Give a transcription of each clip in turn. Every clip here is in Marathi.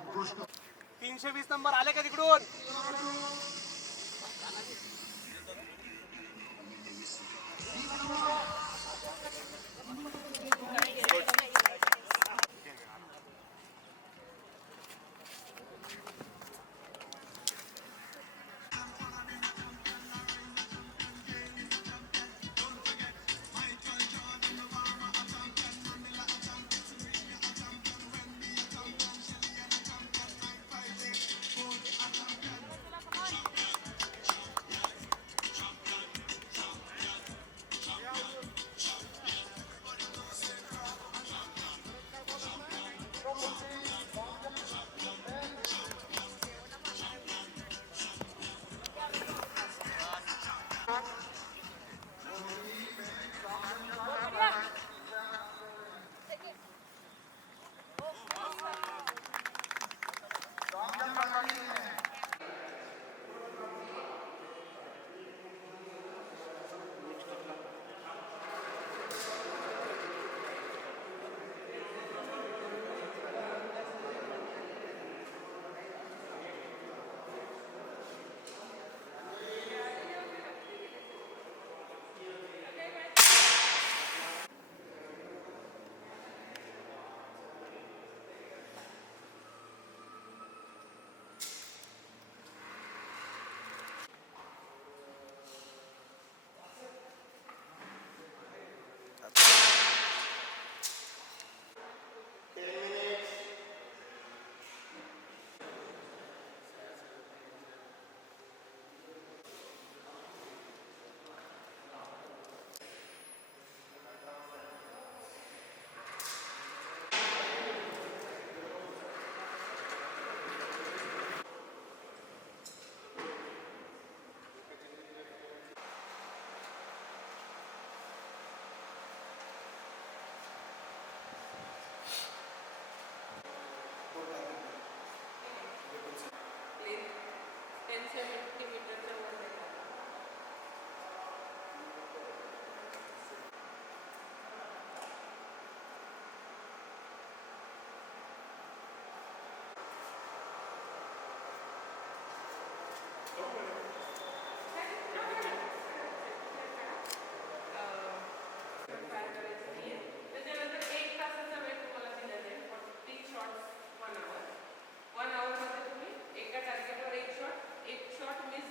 320 नंबर आले का तिकडून? वन आवर मध्ये तुम्ही एका टार्गेटवर एक शॉट मिस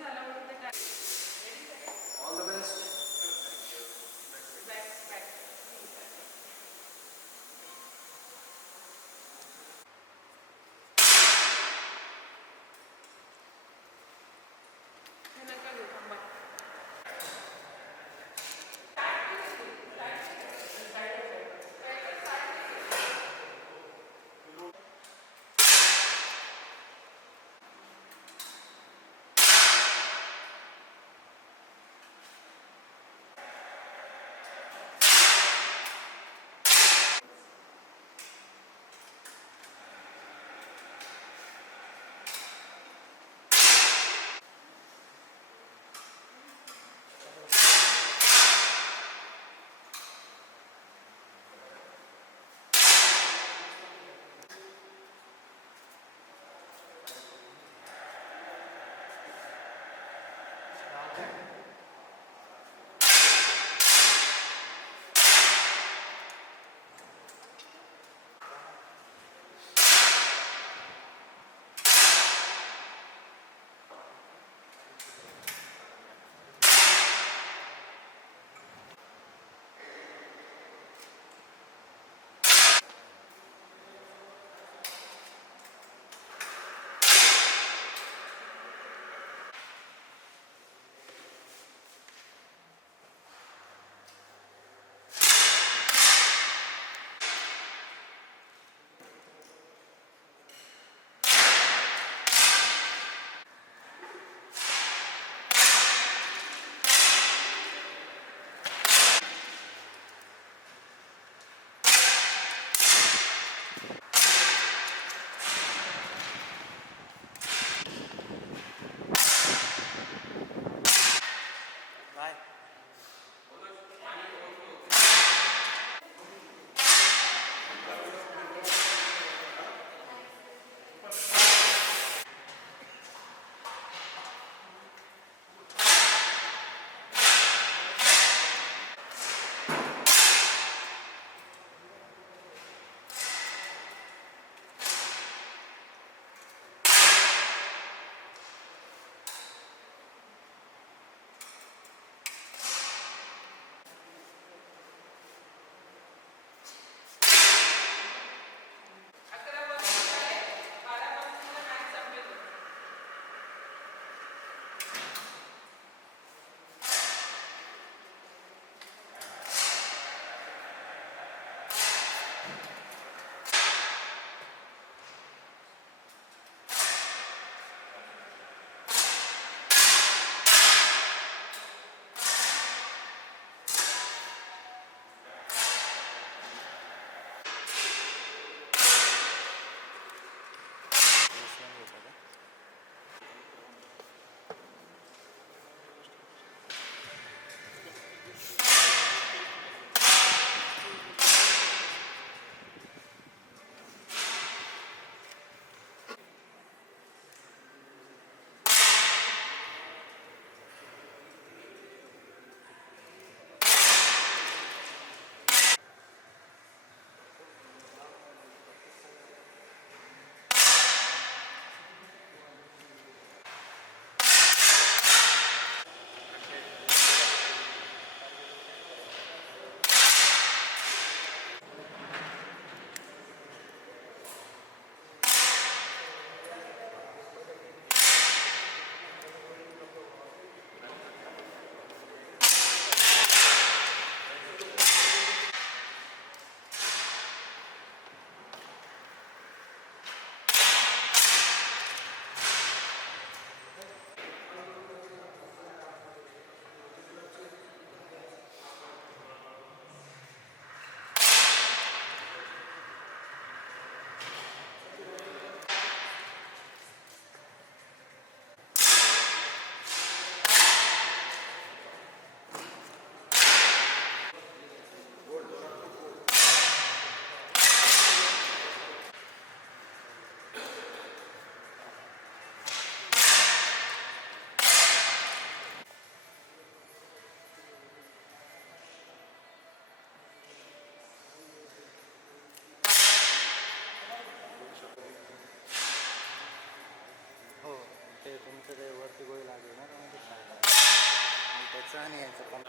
यायचं आणि यायचं पण.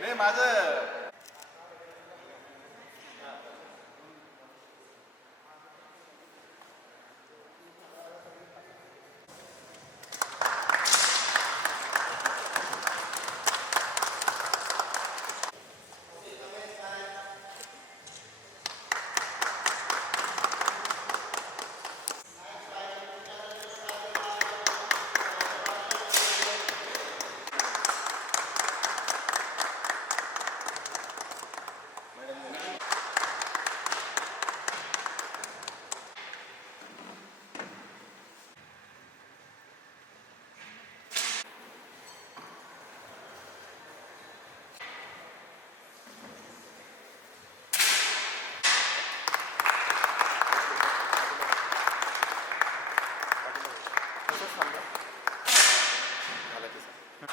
नाही माझं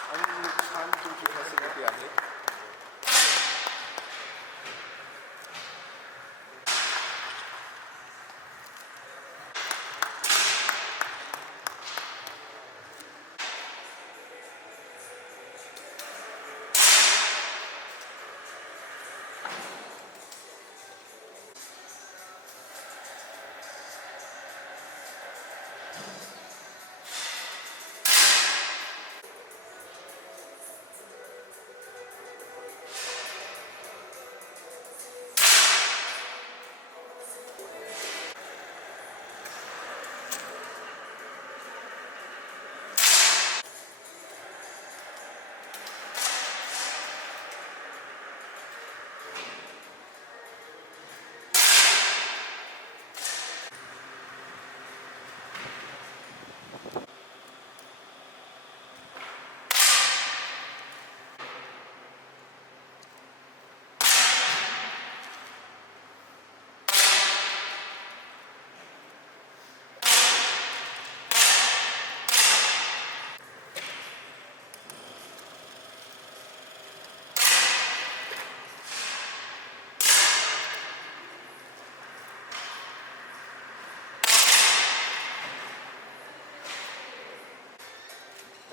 आणि छान तुमची फॅसिलिटी आहे.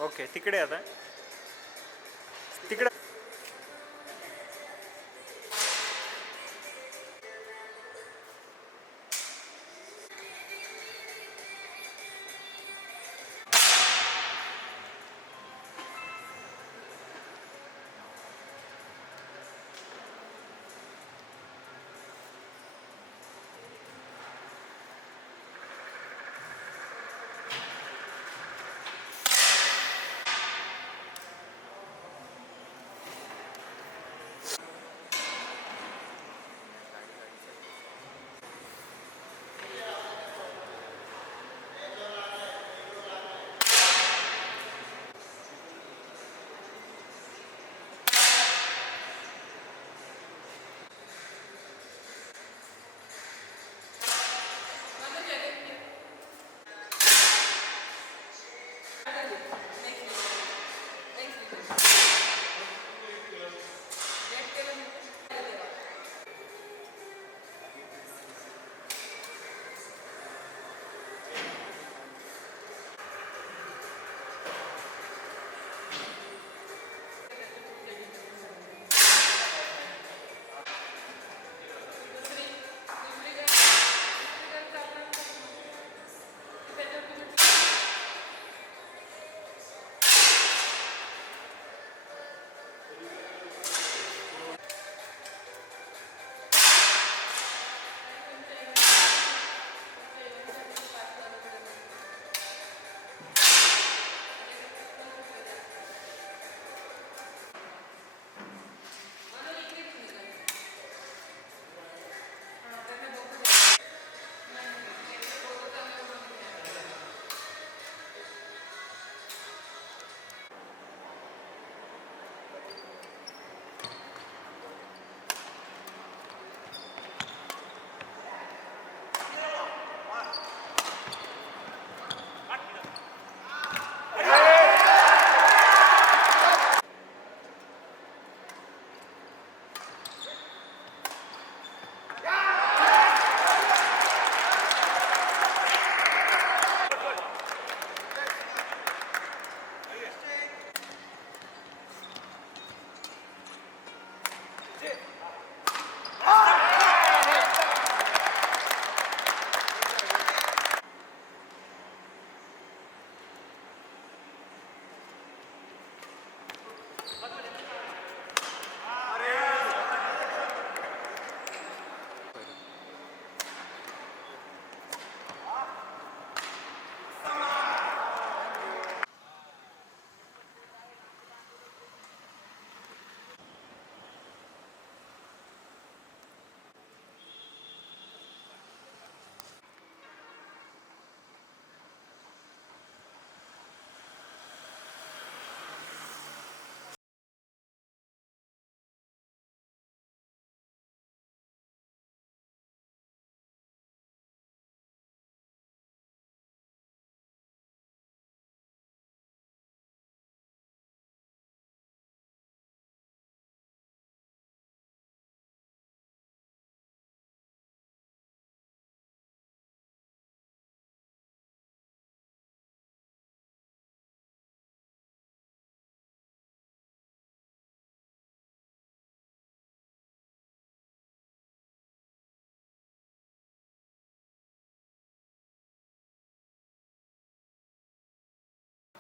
ओके, तिकडे आता तिकडे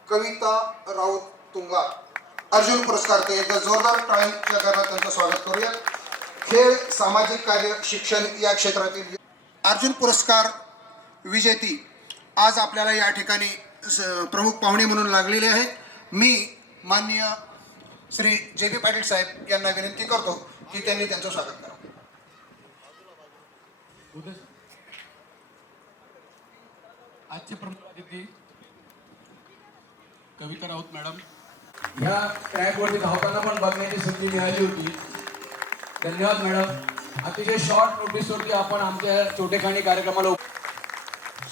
कविता राऊत तुंगार अर्जुन पुरस्कार ते एकदा जोरदार टाळ्यांच्या गजरात त्यांचं स्वागत करूया. खेळ, सामाजिक कार्य, शिक्षण या क्षेत्रातील अर्जुन पुरस्कार विजेती आज आपल्याला या ठिकाणी प्रमुख पाहुणे म्हणून लागलेले आहे. मी माननीय श्री जे.बी. पाटील साहेब यांना विनंती करतो की त्यांनी त्यांचं स्वागत करावं. आजचे प्रमुख अतिथी कविता राऊत मॅडम, ह्या ट्रॅकवरती धावताना पण बघण्याची संधी मिळाली होती. धन्यवाद मॅडम. अतिशय शॉर्ट नोटीसवरती आपण आमच्या छोटेखानी कार्यक्रमाला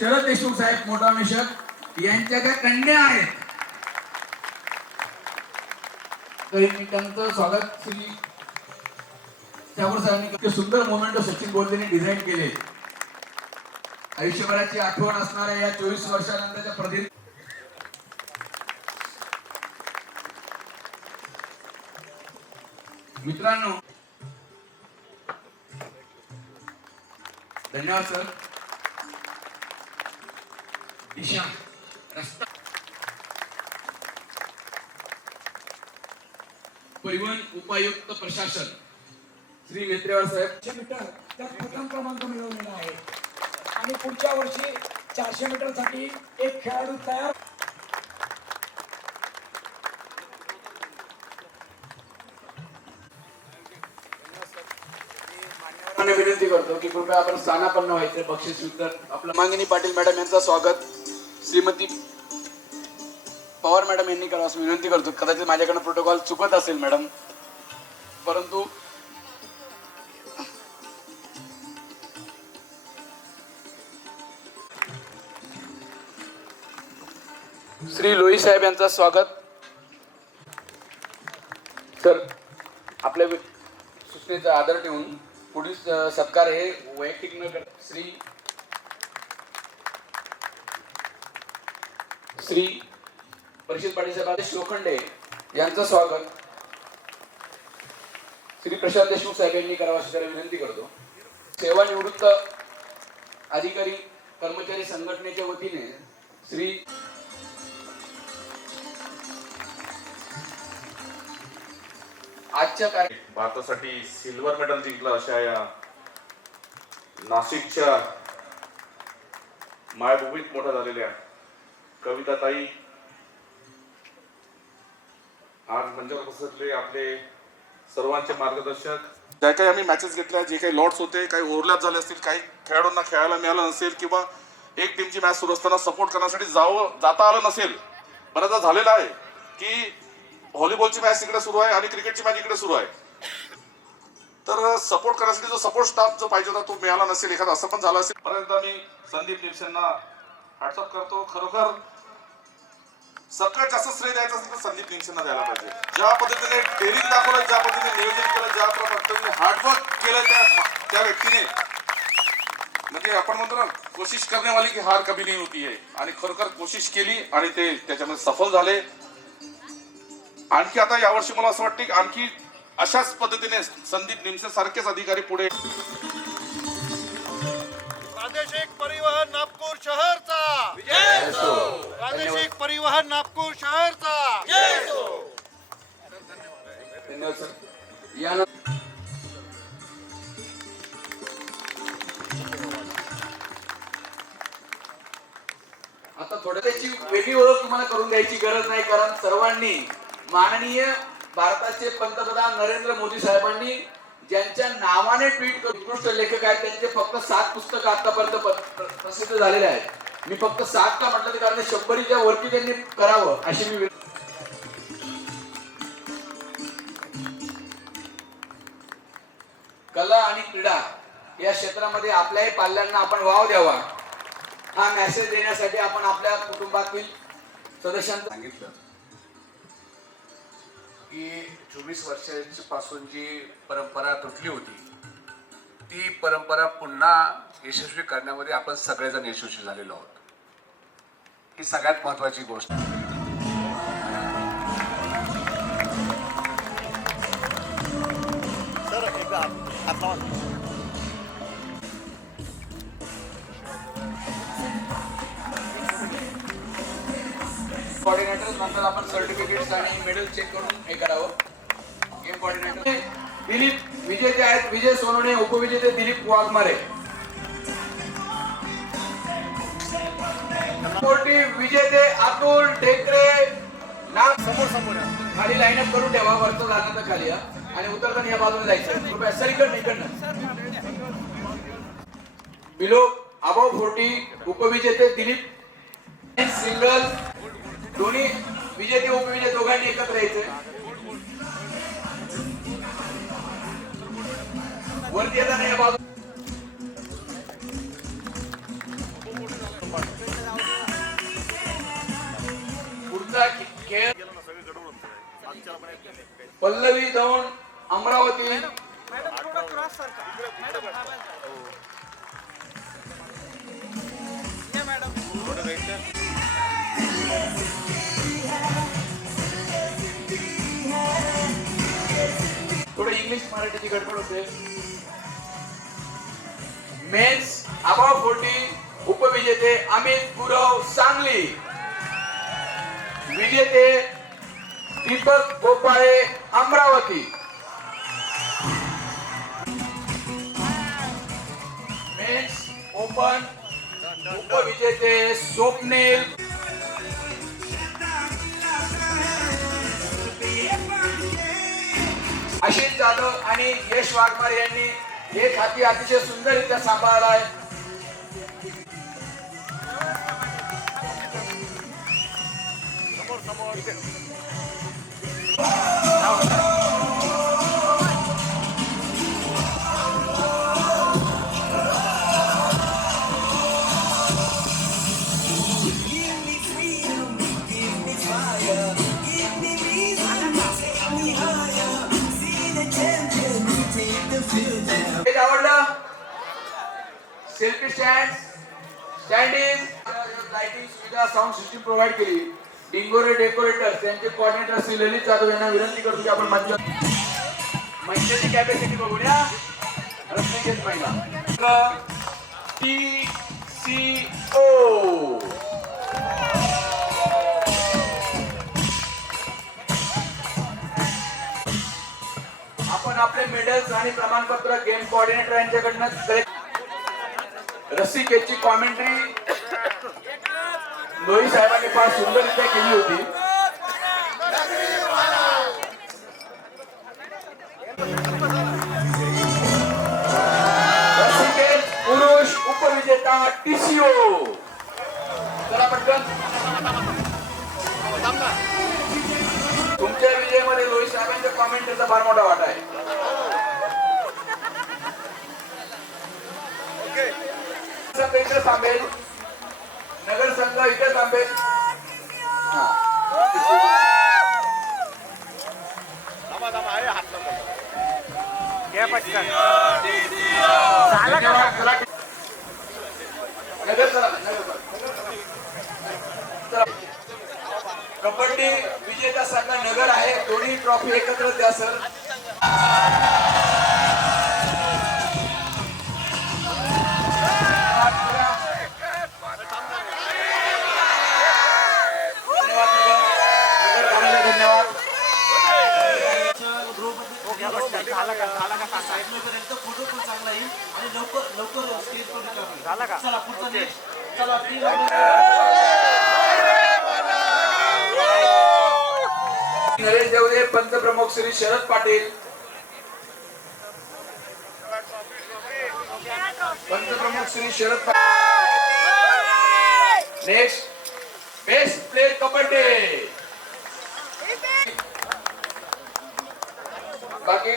शरद देशमुख साहेब मोठा निषक यांच्या त्या कन्या आहेत, तरी मी त्यांचं स्वागत श्री त्यावर साहेबांनी सुंदर मोमेंट सचिन बोलतेने डिझाईन केले. आयुष्यभराची आठवण असणाऱ्या या 24 वर्षानंतरच्या प्रदीप मित्रांनो, धन्यवाद सर. दिशा रस्ता परिवहन उपायुक्त प्रशासन श्री नेत्रेवार साहेब 400 मीटर त्यात प्रथम क्रमांक मिळवलेला आहे आणि पुढच्या वर्षी 400 मीटर साठी एक खेळाडू तयार. विनंती करतो की कृपया आपण स्थानापन्न व्हायचे. बक्षीस वितरण आपलं मांगिनी पाटील मॅडम यांचं स्वागत श्रीमती पवार मॅडम यांनी करावं असं विनंती करतो. कदाचित माझ्याकडनं प्रोटोकॉल चुकत असेल मॅडम, परंतु श्री लोही साहेब यांचं स्वागत. सर, आपल्या सूचनेचा आदर ठेवून पुढील सत्कार हे वैयक्तिक न करता श्री परिषद पाटील साहेब लोखंडे यांचं स्वागत श्री प्रशांत देशमुख साहेब यांनी करावं अशी विनंती करतो. सेवानिवृत्त अधिकारी कर्मचारी संघटनेच्या वतीने श्री आजच्या भारतासाठी सिल्वर मेडल जिंकलं अशा या नाशिकच्या मायभूमीत मोठ्या झालेल्या कविताताई आज मंचावर बसले आपले सर्वांचे मार्गदर्शक. ज्या काही आम्ही मॅचेस घेतल्या, जे काही लॉट्स होते, काही ओव्हरलॅप झाले असतील, काही खेळाडूंना खेळायला मिळालं नसेल किंवा एक टीमची मॅच सुरू असताना सपोर्ट करण्यासाठी जाता आलं नसेल. बऱ्याचदा झालेलं आहे की व्हॉलीबॉलची मॅच तिकडे सुरू आहे आणि क्रिकेटची मॅच इकडे सुरू आहे, तर सपोर्ट करण्यासाठी जो सपोर्ट स्टाफ जो पाहिजे होता तो मिळाला नसेल, एखादा असं पण झालं असेल. बऱ्याचदा मी संदीप निमसेंना हॅट्सअप करतो. खरोखर सगळ्यात जास्त श्रेय द्यायचं असेल तर संदीप निमसेंना द्यायला पाहिजे. ज्या पद्धतीने डेअरिंग दाखवलं, ज्या पद्धतीने नियोजन केलं, ज्या पद्धतीने हार्डवर्क केलं त्या व्यक्तीने, म्हणजे आपण म्हणतो ना कोशिश करने वाली की हार कभी नहीं होती है, आणि खरोखर कोशिश केली आणि ते त्याच्यामध्ये सफल झाले. आणखी आता यावर्षी मला असं वाटतं की आणखी अशाच पद्धतीने संदीप निमसे सारखेच अधिकारी पुढे. प्रादेशिक परिवहन नागपूर शहरचा विजय असो. प्रादेशिक परिवहन नागपूर शहरचा विजय असो. धन्यवाद सर. या आता थोड्या त्याची वेगळी ओळख तुम्हाला करून द्यायची गरज नाही, कारण सर्वांनी माननीय भारताचे पंतप्रधान नरेंद्र मोदी साहेबांनी ज्यांच्या नावाने ट्विट करून उत्कृष्ट लेखक आहेत त्यांचे फक्त 7 पुस्तकं आतापर्यंत प्रसिद्ध झालेले आहेत. मी फक्त 7 का म्हटलं कारण 100च्या वरती त्यांनी करावं अशी मी कला आणि क्रीडा या क्षेत्रामध्ये आपल्याही पाल्यांना आपण वाव द्यावा हा मेसेज देण्यासाठी आपण आपल्या कुटुंबातील सदस्यांना सांगितलं की 24 वर्षांपासून जी परंपरा तुटली होती ती परंपरा पुन्हा यशस्वी करण्यामध्ये आपण सगळेजण यशस्वी झालेलो आहोत. ही सगळ्यात महत्त्वाची गोष्ट. सर एकदा आता कोऑर्डिनेटर नंतर आपण सर्टिफिकेट्स आणि मेडल चेक करून हे करावं. गेम कोऑर्डिनेटर दिलीप विजेते आहेत, विजय सोनवणे. उपविजेते दिलीप वाघमारे. स्पोर्टिव्ह विजेते अतुल ढेकरे. नाम समोर खाली लाईनअप करून ठेवा. वरचं झालं तर खाली या आणि उतरताना या बाजूला जायचं. कृपया सर इकडनं. बिलो अबव 40 उपविजेते दिलीप. सिंगल दोन्ही विजेते उपविजेते दोघांनी एकत्र यायचे. वरती येताना या बाजू पुढचा खेळ पल्लवी दौंड अमरावती. थोडं इंग्लिश मराठीची गडबड होते. मेन्स अबव 40 उपविजेते अमित गुरव सांगली. विजेते दीपक गोपाळे अमरावती. मेन्स ओपन उपविजेते स्वप्नील. आशिष जाधव आणि यश वाघमारे यांनी एक हाती अतिशय सुंदररित्या सांभाळला आहे. आवडलं. सेल्फी स्टँडिंग लाइटिंग सुविधा साऊंड सिस्टीम प्रोव्हाइड केली. डिंगोरे डेकोरेटर्स यांचे कोऑर्डिनेटर श्री ललित जाधव यांना विनंती करतो की आपण मंचाची कॅपॅसिटी बघूया. रस्ते घेत पहिला TCO. आपण आपले मेडल्स आणि प्रमाणपत्र गेम कोऑर्डिनेटर यांच्याकडनं. रसिकेची कॉमेंट्री लोही साहेबांनी फार सुंदररित्या केली होती. रसिकेत पुरुष उपविजेता TCO. चला पटकन. तुमच्या विजयामध्ये लोही साहेबांच्या कॉमेंट्रीचा फार मोठा वाटा आहे. संघ इथे थांबेल. नगर संघ इथे थांबेल. घ्या पटकन. नगर चला. कबड्डी विजेता संघ नगर आहे. दोन्ही ट्रॉफी एकत्र द्या सर. धन्यवाद. झाला का झाला का? नरेश देवरे पंचप्रमुख श्री शरद पाटील. पंचप्रमुख Shri Sharad Patil. Next best player kabaddi. बाकी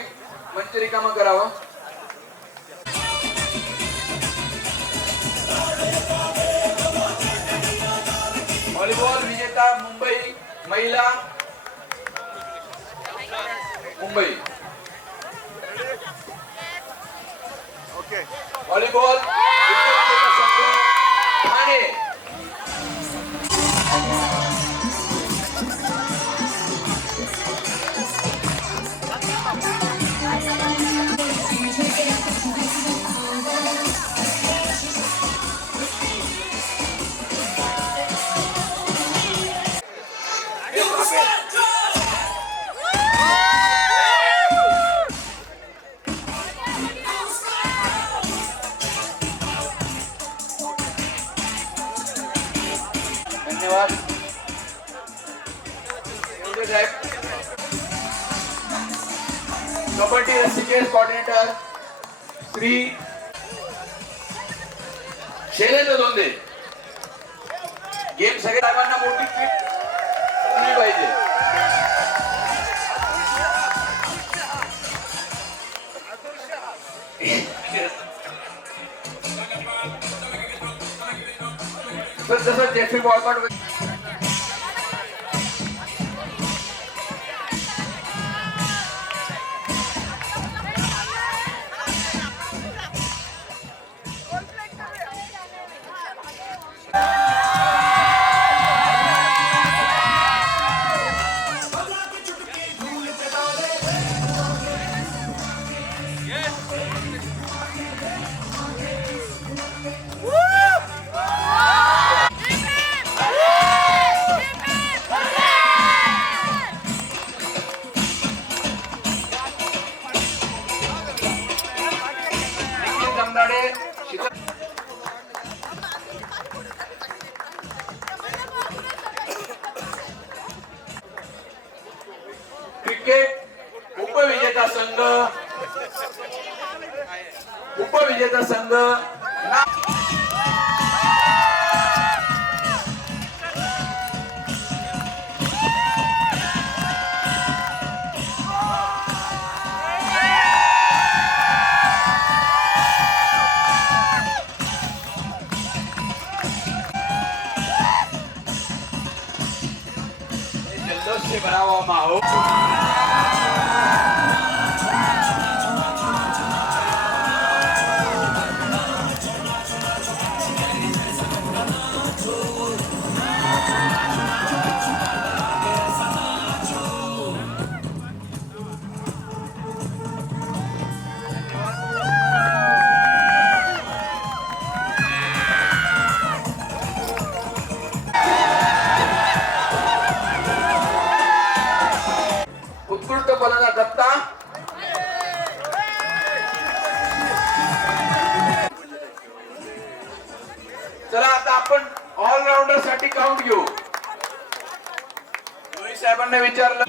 मंच रिकामा करावा. व्हॉलीबॉल विजेता मुंबई महिला. मुंबई व्हॉलीबॉल संघ ठाणे. धन्यवाद एवढे साहेब. कबड्डी रस्सीखेच कोऑर्डिनेटर श्री शैलेंद्र दोंदे. गेम सगळ्या साहेबांना मोठी ट्रीट पाहिजे. तर जसं जेफ्री बॉलकॉट जमदाडे क्रिकेट उपविजेता संघ जल्लोष से भरा हुआ माहौल. उत्कृष्ट फलंदाज दत्ता. चला आता आपण ऑलराऊंडर साठी काउंट घेऊ. रोहित साहेबांना विचारलं.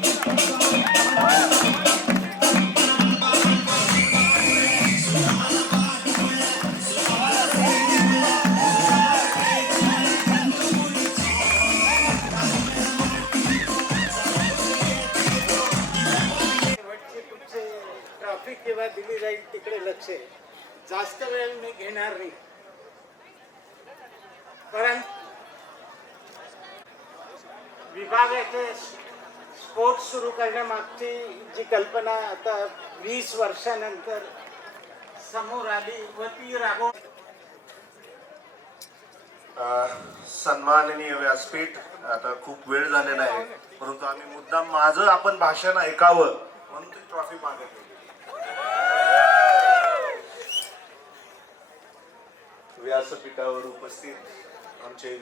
ट्रॉफिक जेव्हा दिली जाईल तिकडे लक्ष आहे. जास्त वेळ मी घेणार नाही, कारण विभागाचे स्पोर्ट्स सुरू करण्यामागची जी कल्पना आता 20 वर्षानंतर समोर आली व ती राबव. सन्माननीय व्यासपीठ, आता खूप वेळ झालेला आहे, परंतु आम्ही मुद्दाम माझं आपण भाषण ऐकावं म्हणून ती ट्रॉफी मागितली. व्यासपीठावर उपस्थित आमचे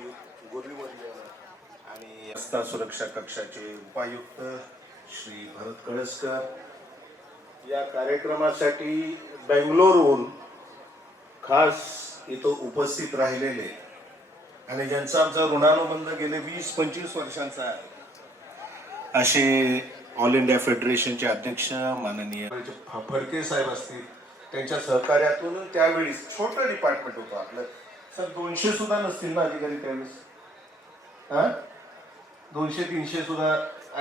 गुरुवर्य आणि रस्ता सुरक्षा कक्षाचे उपायुक्त श्री भरत कळसकर, या कार्यक्रमासाठी बेंगलोरहून खास इथं उपस्थित राहिलेले आणि ज्यांचा आमचा ऋणानुबंध गेले 20-25 वर्षांचा आहे असे ऑल इंडिया फेडरेशनचे अध्यक्ष माननीय फडके साहेब असतील, त्यांच्या सहकार्यातून त्यावेळी छोटं डिपार्टमेंट होतं आपलं. सर 200 सुद्धा नसतील ना अधिकारी त्यावेळेस, हा 200-300 सुद्धा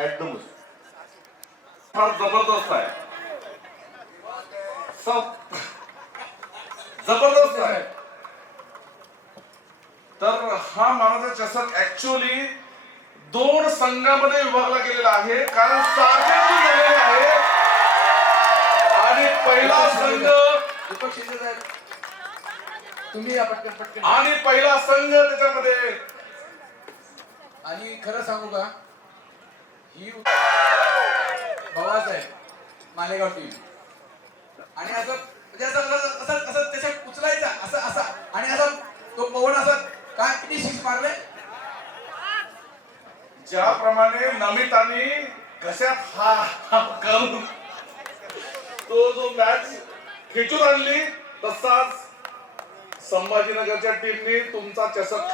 ऍट द मोस्ट. फार जबरदस्त आहे, जबरदस्त आहे. तर हा माझा चषक ऍक्च्युअली 2 संघामध्ये विभागला गेलेला आहे, कारण सारखे झालेले आहे. आणि पहिला संघ दीपक शिंदे साहेब, तुम्ही या पटकन आणि पहिला संघ त्याच्यामध्ये. आणि खरं सांगू का, ही भवाच आहे मालेगाव टीम. आणि असं म्हणजे असं त्याच्यात उचलायचा असं आणि असं तो पवन असं काय किती शिक्स मारले. ज्याप्रमाणे नमिताने कशात हा करून तो जो मॅच खेचून आणली, तसाच संभाजीनगरच्या टीमने तुमचा चषक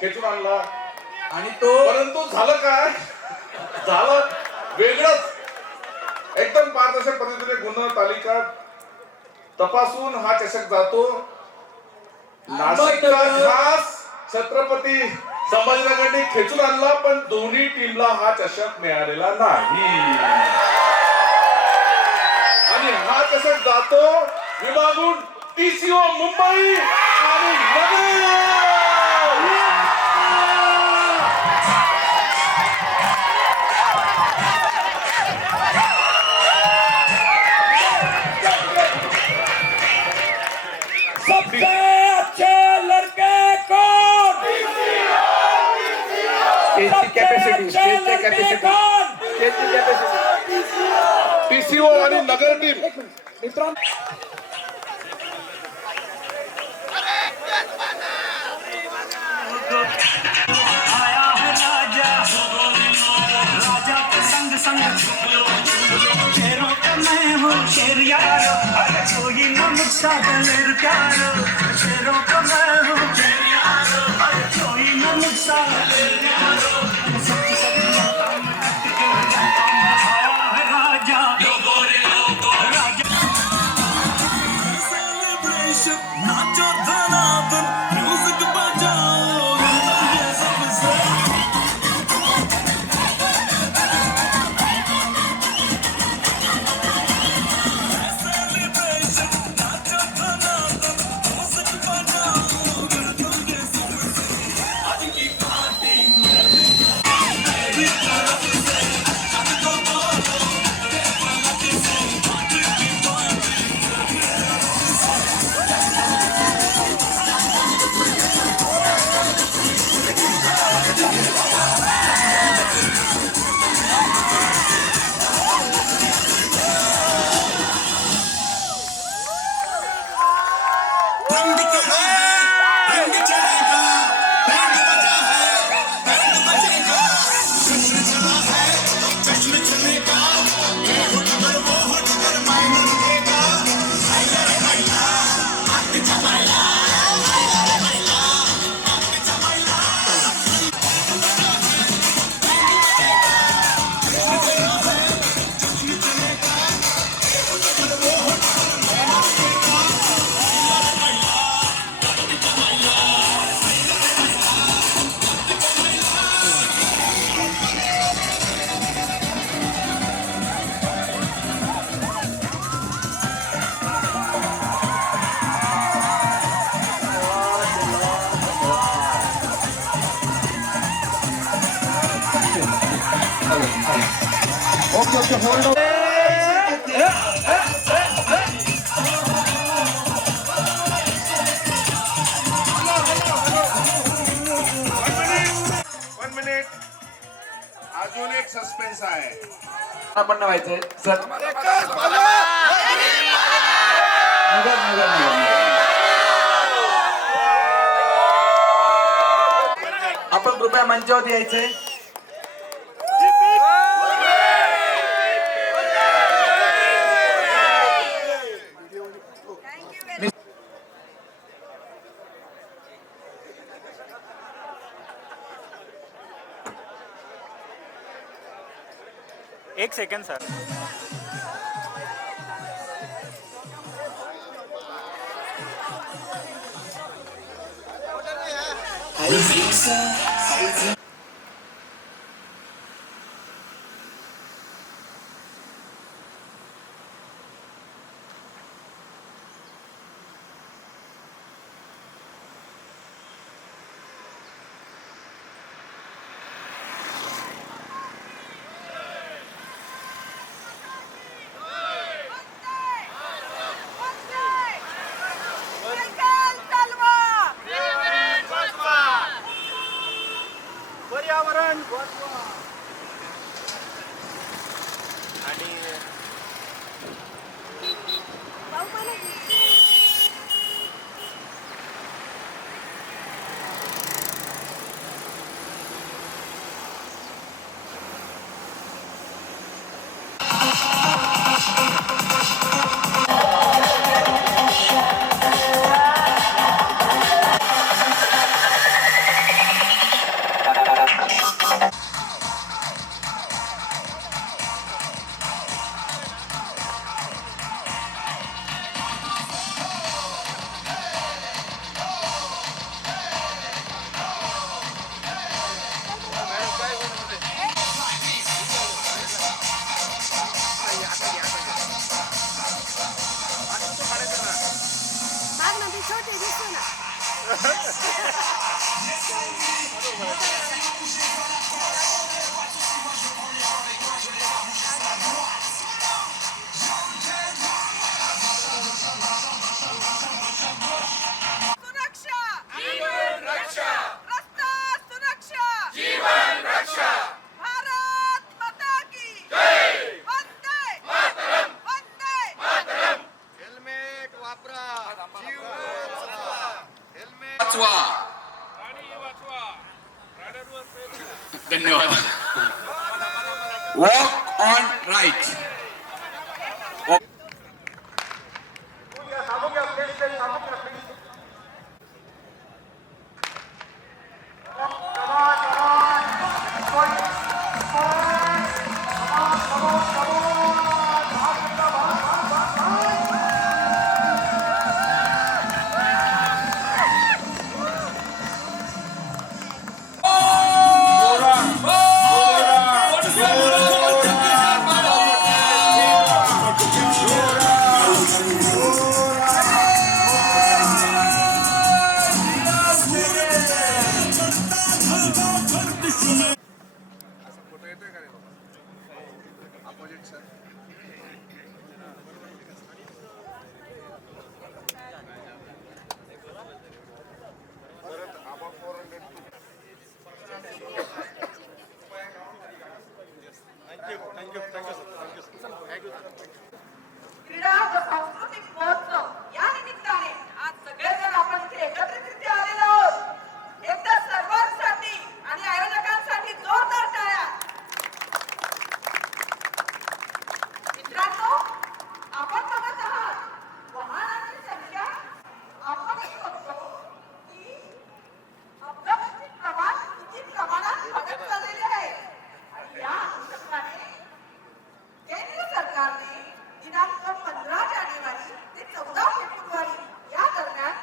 खेचून आणला. आणि तो परंतु झालं काय, झालं वेगळंच. एकदम पारदर्शक पद्धतीने गुण तालिका तपासून हा चषक जातो. नाशिकचा खास छत्रपती संभाजीनगरने खेचून आणला, पण दोन्ही टीमला हा चषक मिळालेला नाही. आणि हा चषक जातो विभागून TCO मुंबई आणि नगर. सबसे अच्छे लड़के कौन? TCO आणि नगर टीम. मित्रांनो आया है राजा, राजा के संग संग शेरों का मैं हूँ शेर यारो, अरे कोई न मुझसा दलेर प्यारो, शेरों का मैं हूँ शेर यारो, अरे कोई न मुझसा दलेर प्यारो, सच सच जाता मैं हट के जाता हूँ, आया है राजा, राजा सेलिब्रेशन नाचो धनाधन म्यूजिक बजाओ ये सबसे अजून एक सस्पेन्स आहे. आपण व्हायचंय सर. आपण कृपया मंचावरती यायचंय. एक second sir. Walk on right. Photo येतोय का रे बाबा? Opposite sir. क्रीडा व सांस्कृतिक महोत्सव या निमित्ताने आज सगळेजण आपण इथे एकत्रितरित्या आलेलो आहोत. एकदा सर्वांसाठी आणि आयोजकांसाठी जोरदार टाळ्या. मित्रांनो, आपण बघत आहात वाहनांची संख्या आपणही बघतो की अपघाताचे प्रमाण किती प्रमाणात वाढत चाललेले आहे. आणि या अनुषंगाने केंद्र सरकारने दिनांक 15 जानेवारी ते 14 फेब्रुवारी या दरम्यान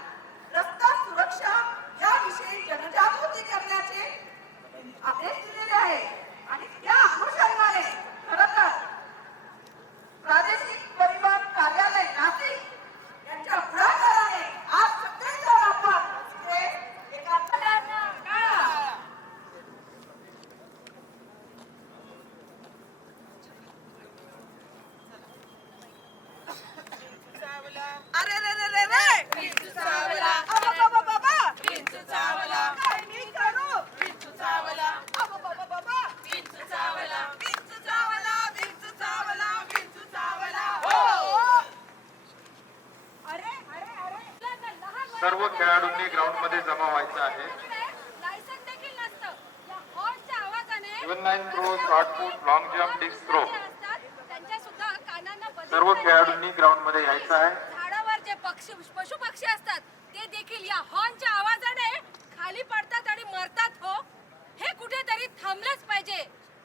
रस्ता सुरक्षा याविषयी जनजागृती करण्याचे आदेश दिलेले आहे. आणि त्या अनुषंगाने खरं तर प्रादेशिक परिवहन कार्यालय नाशिक यांच्या पुढाकाराने आज सगळेजण आपण इथे एका अरे रे रे रे रे विंचू चावला अबा बाबा बाबा विंचू चावला काय मी करू विंचू चावला अबा बाबा बाबा विंचू चावला विंचू चावला विंचू चावला विंचू चावला हो. अरे अरे अरे सर्व खेळाडूंनी ग्राउंड मध्ये जमा व्हायचं आहे. लायसन देखील नसतं. या हॉर्नच्या आवाजाने 79 थ्रो, 60 फूट, लॉंग जम्प, डिस्क थ्रो. त्यांच्या सुद्धा कानांना सर्व खेळाडूंनी ग्राउंड मध्ये यायचं आहे. झाडावर जे पशु पक्षी असतात ते देखील या हॉर्नच्या आवाजाने खाली पडतात आणि मरतात. हो, हे कुठेतरी थांबलंच पाहिजे.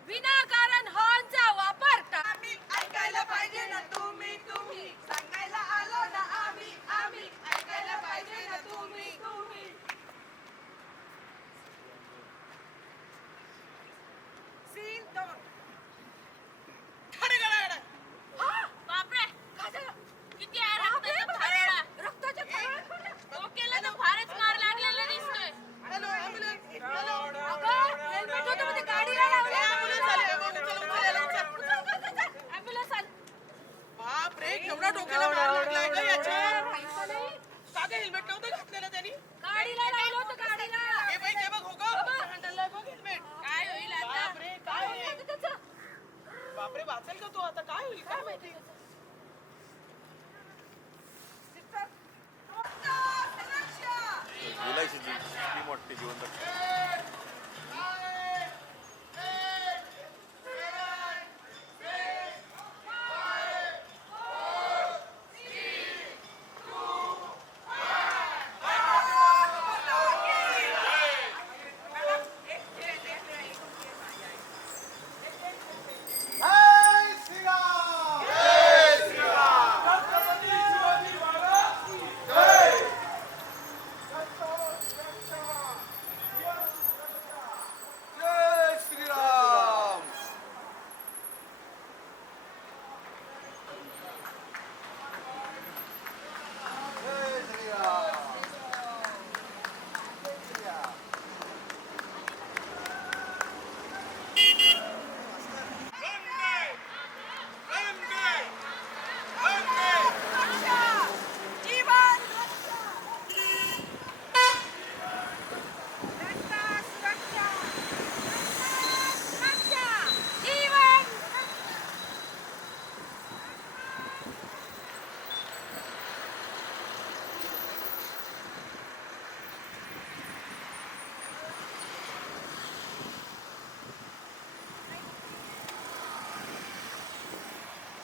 विनाकारण हॉर्नचा वापर आम्ही ऐकायला पाहिजे ना. तुम्ही तुम्ही सांगायला आलो ना. आम्ही आम्ही ऐकायला पाहिजे ना. तुम्ही तुम्ही सीन दोन. बापरे, काय झालं? किती आहे रक्ताच्या थारोळ्या? डोक्याला तर फारच मार लागलेला दिसतोय. अगं, हेल्मेट होतं म्हणजे गाडीला लावलं. ॲम्ब्युलन्स आली. बापरे, केवढा डोक्याला मार लागलाय का याच्या? पैसा नाही. का गं हेल्मेट नव्हतं घातलेलं त्यांनी? गाडीला लावलं होतं गाडीला. हे बाई, ते बघ हो गं, हँडलला बघ हेल्मेट. काय होईल आता? बापरे, काय होईल? होईल त्याचं? बापरे, वाचेल का तू आता? काय होईल काय माहिती? सुरक्षा. विलायची जी मोठी जीवन